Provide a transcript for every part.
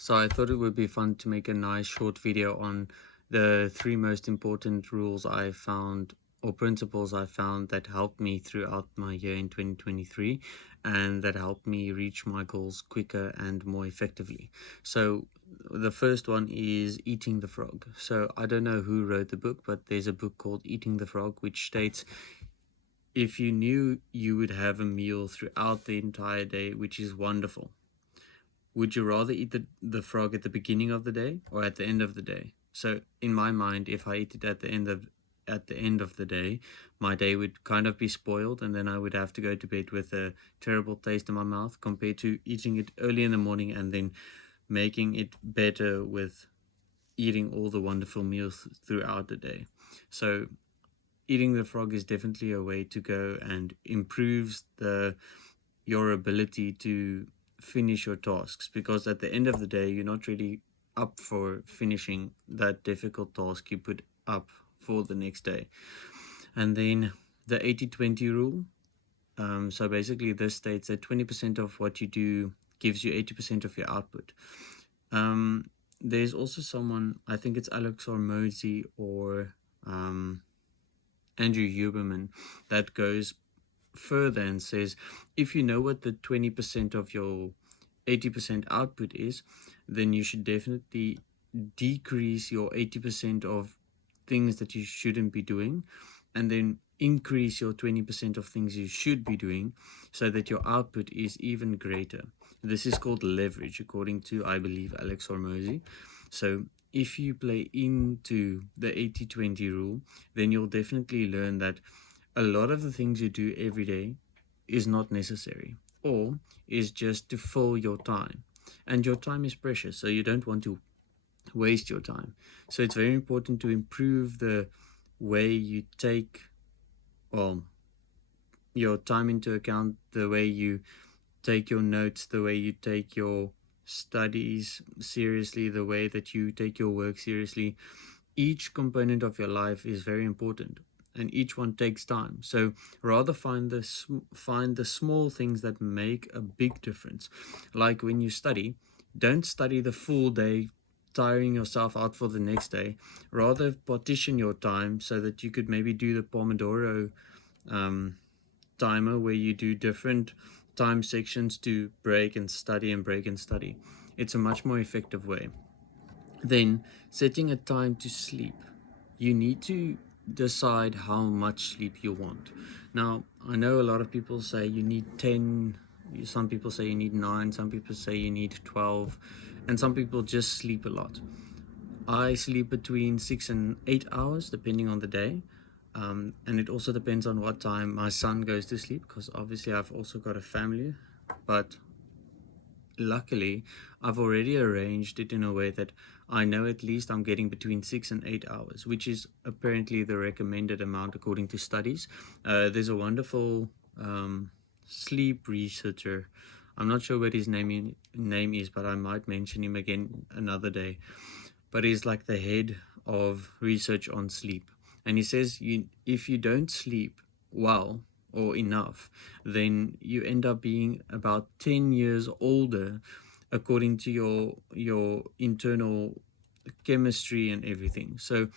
So I thought it would be fun to make a nice short video on the three most important rules I found or principles I found that helped me throughout my year in 2023 and that helped me reach my goals quicker and more effectively. So the first one is eating the frog. So I don't know who wrote the book, but there's a book called Eating the Frog, which states if you knew you would have a meal throughout the entire day, which is wonderful, would you rather eat the frog at the beginning of the day or at the end of the day? So in my mind, if I eat it at the end of the day, my day would kind of be spoiled, and then I would have to go to bed with a terrible taste in my mouth compared to eating it early in the morning and then making it better with eating all the wonderful meals throughout the day. So eating the frog is definitely a way to go and improves your ability to finish your tasks, because at the end of the day you're not really up for finishing that difficult task you put up for the next day. And then the 80-20 rule. So basically this states that 20% of what you do gives you 80% of your output. There's also someone, I think it's Alex Hormozy or Andrew Huberman, that goes further and says if you know what the 20% of your 80% output is, then you should definitely decrease your 80% of things that you shouldn't be doing and then increase your 20% of things you should be doing so that your output is even greater. This is called leverage, according to, I believe, Alex Hormozy. So if you play into the 80-20 rule, then you'll definitely learn that a lot of the things you do every day is not necessary or is just to fill your time. And your time is precious, so you don't want to waste your time. So it's very important to improve the way you take, well, your time into account, the way you take your notes, the way you take your studies seriously, the way that you take your work seriously. Each component of your life is very important and each one takes time. So rather find the small things that make a big difference. Like when you study, don't study the full day tiring yourself out for the next day. Rather partition your time so that you could maybe do the Pomodoro timer where you do different time sections to break and study and break and study. It's a much more effective way. Then setting a time to sleep. You need to decide how much sleep you want. Now, I know a lot of people say you need 10, some people say you need 9, some people say you need 12, and some people just sleep a lot. I sleep between 6 and 8 hours depending on the day. And it also depends on what time my son goes to sleep, because obviously I've also got a family. But luckily, I've already arranged it in a way that I know at least I'm getting between 6 and 8 hours, which is apparently the recommended amount according to studies. There's a wonderful sleep researcher. I'm not sure what his name is, but I might mention him again another day. But he's like the head of research on sleep. And he says if you don't sleep well or enough, then you end up being about 10 years older according to your internal chemistry and everything. So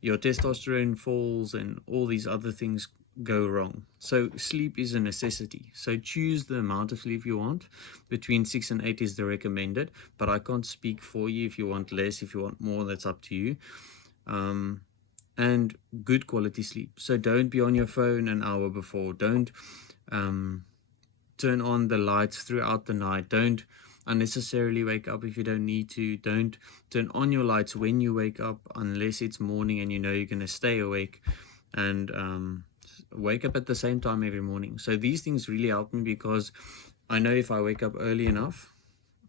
your testosterone falls and all these other things go wrong. So sleep is a necessity. So choose the amount of sleep you want. Between 6 and 8 is the recommended, but I can't speak for you. If you want less, if you want more, that's up to you. And good quality sleep. So don't be on your phone an hour before. Don't turn on the lights throughout the night. Don't unnecessarily wake up if you don't need to. Don't turn on your lights when you wake up unless it's morning and you know you're going to stay awake. And wake up at the same time every morning. So these things really help me, because I know if I wake up early enough,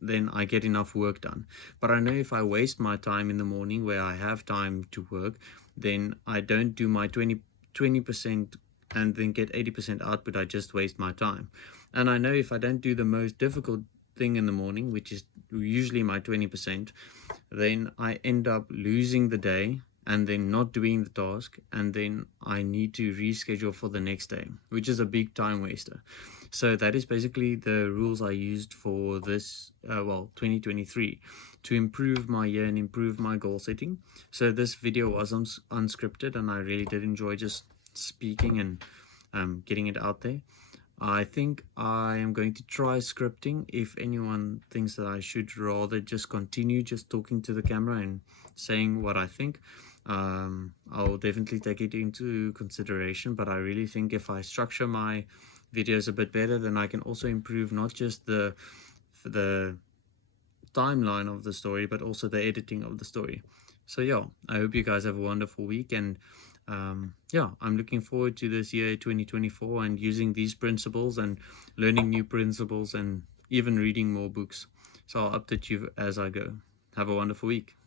then I get enough work done. But I know if I waste my time in the morning where I have time to work, then I don't do my 20% and then get 80% output. I just waste my time. And I know if I don't do the most difficult thing in the morning, which is usually my 20%, then I end up losing the day and then not doing the task, and then I need to reschedule for the next day, which is a big time waster. So that is basically the rules I used for this, 2023, to improve my year and improve my goal setting. So this video was unscripted, and I really did enjoy just speaking and getting it out there. I think I am going to try scripting. If anyone thinks that I should rather just continue just talking to the camera and saying what I think, I'll definitely take it into consideration. But I really think if I structure my videos a bit better, then I can also improve not just the timeline of the story, but also the editing of the story. So yeah, I hope you guys have a wonderful week, and yeah, I'm looking forward to this year 2024 and using these principles and learning new principles and even reading more books. So I'll update you as I go. Have a wonderful week.